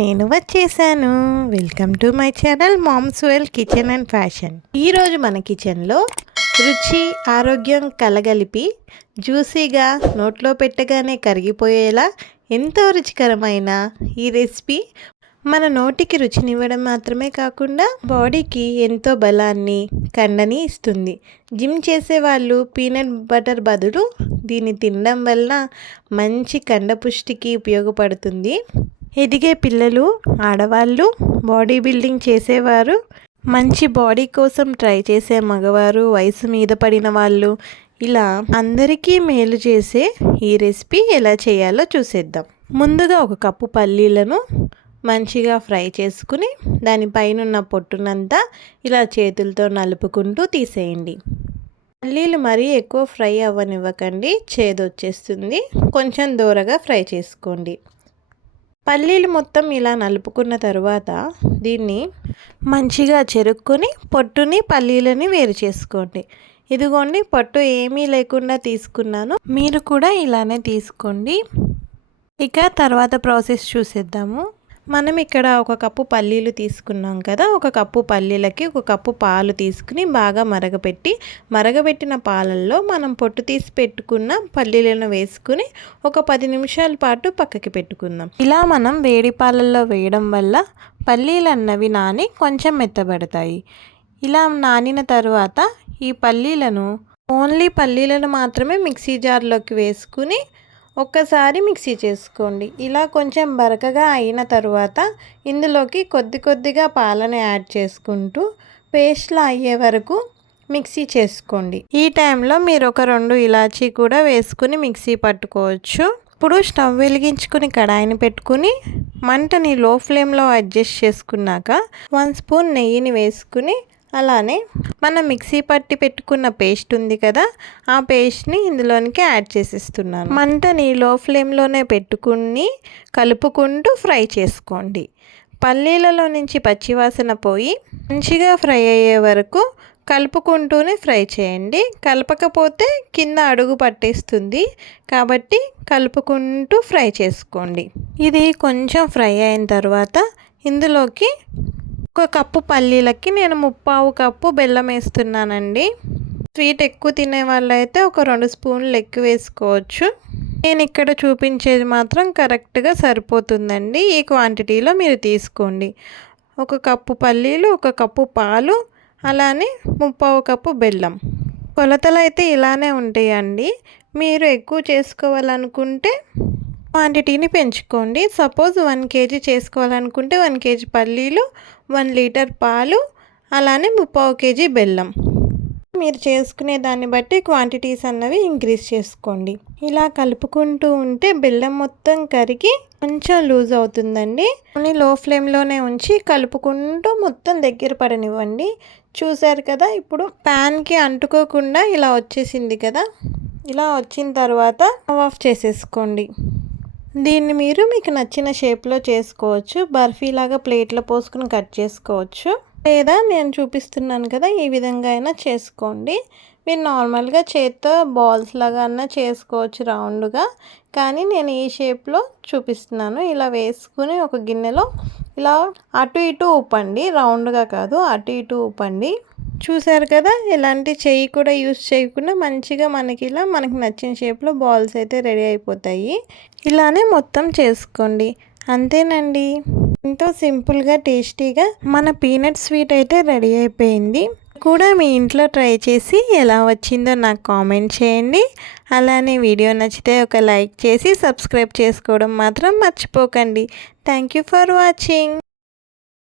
నేను వచ్చేసాను. Welcome to my channel moms well kitchen and fashion. ఈరోజు మన కిచెన్లో రుచి ఆరోగ్యం కలగలిపి జ్యూసీగా నోట్లో పెట్టగానే కరిగిపోయేలా ఎంతో రుచికరమైన ఈ రెసిపీ మన నోటికి రుచినివ్వడం మాత్రమే కాకుండా బాడీకి ఎంతో బలాన్ని కండని ఇస్తుంది. జిమ్ చేసేవాళ్ళు పీనట్ బటర్ బదులు దీన్ని తినడం వల్ల మంచి కండ పుష్టికి ఉపయోగపడుతుంది. ఎదిగే పిల్లలు, ఆడవాళ్ళు, బాడీ బిల్డింగ్ చేసేవారు, మంచి బాడీ కోసం ట్రై చేసే మగవారు, వయసు మీద పడిన వాళ్ళు, ఇలా అందరికీ మేలు చేసే ఈ రెసిపీ ఎలా చేయాలో చూసేద్దాం. ముందుగా ఒక కప్పు పల్లీలను మంచిగా ఫ్రై చేసుకుని దానిపైన ఉన్న పొట్టునంతా ఇలా చేతులతో నలుపుకుంటూ తీసేయండి. పల్లీలు మరీ ఎక్కువ ఫ్రై అవ్వనివ్వకండి, చేదొచ్చేస్తుంది. కొంచెం దూరగా ఫ్రై చేసుకోండి. పల్లీలు మొత్తం ఇలా నలుపుకున్న తర్వాత దీన్ని మంచిగా చెరుక్కొని పొట్టుని పల్లీలని వేరు చేసుకోండి. ఇదిగోండి, పొట్టు ఏమీ లేకుండా తీసుకున్నాను. మీరు కూడా ఇలానే తీసుకోండి. ఇక తర్వాత ప్రాసెస్ చూసేద్దాము. మనం ఇక్కడ ఒక కప్పు పల్లీలు తీసుకున్నాం కదా, ఒక కప్పు పల్లీలకి ఒక కప్పు పాలు తీసుకుని బాగా మరగబెట్టిన పాలల్లో మనం పొట్టు తీసి పెట్టుకున్న పల్లీలను వేసుకుని ఒక 10 నిమిషాల పాటు పక్కకి పెట్టుకుందాం. ఇలా మనం వేడి పాలల్లో వేయడం వల్ల పల్లీలు అన్నవి నాని కొంచెం మెత్తబడతాయి. ఇలా నానిన తర్వాత ఈ పల్లీలను మాత్రమే మిక్సీ జార్లోకి వేసుకుని ఒక్కసారి మిక్సీ చేసుకోండి. ఇలా కొంచెం బరకగా అయిన తర్వాత ఇందులోకి కొద్దిగా పాలను యాడ్ చేసుకుంటూ పేస్ట్లా అయ్యే వరకు మిక్సీ చేసుకోండి. ఈ టైంలో మీరు ఒక 2 ఇలాచీ కూడా వేసుకుని మిక్సీ పట్టుకోవచ్చు. ఇప్పుడు స్టవ్ వెలిగించుకుని కడాయిని పెట్టుకుని మంటని లో ఫ్లేమ్లో అడ్జస్ట్ చేసుకున్నాక 1 స్పూన్ నెయ్యిని వేసుకుని అలానే మనం మిక్సీ పట్టి పెట్టుకున్న పేస్ట్ ఉంది కదా, ఆ పేస్ట్ని ఇందులోనికి యాడ్ చేసేస్తున్నాను. మంటని లో ఫ్లేమ్లోనే పెట్టుకుని కలుపుకుంటూ ఫ్రై చేసుకోండి. పల్లీలలో నుంచి పచ్చివాసన పోయి మంచిగా ఫ్రై అయ్యే వరకు కలుపుకుంటూనే ఫ్రై చేయండి. కలపకపోతే కింద అడుగు పట్టేస్తుంది కాబట్టి కలుపుకుంటూ ఫ్రై చేసుకోండి. ఇది కొంచెం ఫ్రై అయిన తర్వాత ఇందులోకి ఒక కప్పు పల్లీలకి నేను 3/4 కప్పు బెల్లం వేస్తున్నానండి. స్వీట్ ఎక్కువ తినే వాళ్ళైతే ఒక 2 స్పూన్లు ఎక్కువ వేసుకోవచ్చు. నేను ఇక్కడ చూపించేది మాత్రం కరెక్ట్గా సరిపోతుందండి. ఈ క్వాంటిటీలో మీరు తీసుకోండి. 1 కప్పు పల్లీలు, 1 కప్పు పాలు, అలానే 3/4 కప్పు బెల్లం. కొలతలు అయితే ఇలానే ఉంటాయండి. మీరు ఎక్కువ చేసుకోవాలనుకుంటే క్వాంటిటీని పెంచుకోండి. సపోజ్ 1 కేజీ చేసుకోవాలనుకుంటే 1 కేజీ పల్లీలు, 1 లీటర్ పాలు, అలానే 3/4 కేజీ బెల్లం. మీరు చేసుకునే దాన్ని బట్టి క్వాంటిటీస్ అన్నవి ఇంక్రీజ్ చేసుకోండి. ఇలా కలుపుకుంటూ ఉంటే బెల్లం మొత్తం కరిగి కొంచెం లూజ్ అవుతుందండి. లో ఫ్లేమ్లోనే ఉంచి కలుపుకుంటూ మొత్తం దగ్గర పడనివ్వండి. చూసారు కదా, ఇప్పుడు ప్యాన్కి అంటుకోకుండా ఇలా వచ్చేసింది కదా. ఇలా వచ్చిన తర్వాత ఆఫ్ చేసేసుకోండి. దీన్ని మీరు మీకు నచ్చిన షేప్లో చేసుకోవచ్చు. బర్ఫీలాగా ప్లేట్లో పోసుకుని కట్ చేసుకోవచ్చు, లేదా నేను చూపిస్తున్నాను కదా ఈ విధంగా అయినా చేసుకోండి. మీరు నార్మల్గా చేత్తో బాల్స్ లాగా అన్నా చేసుకోవచ్చు రౌండ్గా, కానీ నేను ఈ షేప్లో చూపిస్తున్నాను. ఇలా వేసుకుని ఒక గిన్నెలో ఇలా అటు ఇటు ఊపండి, రౌండ్గా కాదు, అటు ఇటు ఊపండి. చూసారు కదా, ఎలాంటి చెయ్యి కూడా యూస్ చేయకుండా మంచిగా మనకి నచ్చిన షేప్లో బాల్స్ అయితే రెడీ అయిపోతాయి. ఇలానే మొత్తం చేసుకోండి. అంతేనండి, ఎంతో సింపుల్గా టేస్టీగా మన పీనట్ స్వీట్ అయితే రెడీ అయిపోయింది. కూడా మీ ఇంట్లో ట్రై చేసి ఎలా వచ్చిందో నాకు కామెంట్ చేయండి. అలానే వీడియో నచ్చితే ఒక లైక్ చేసి సబ్స్క్రైబ్ చేసుకోవడం మాత్రం మర్చిపోకండి. Thank you for watching.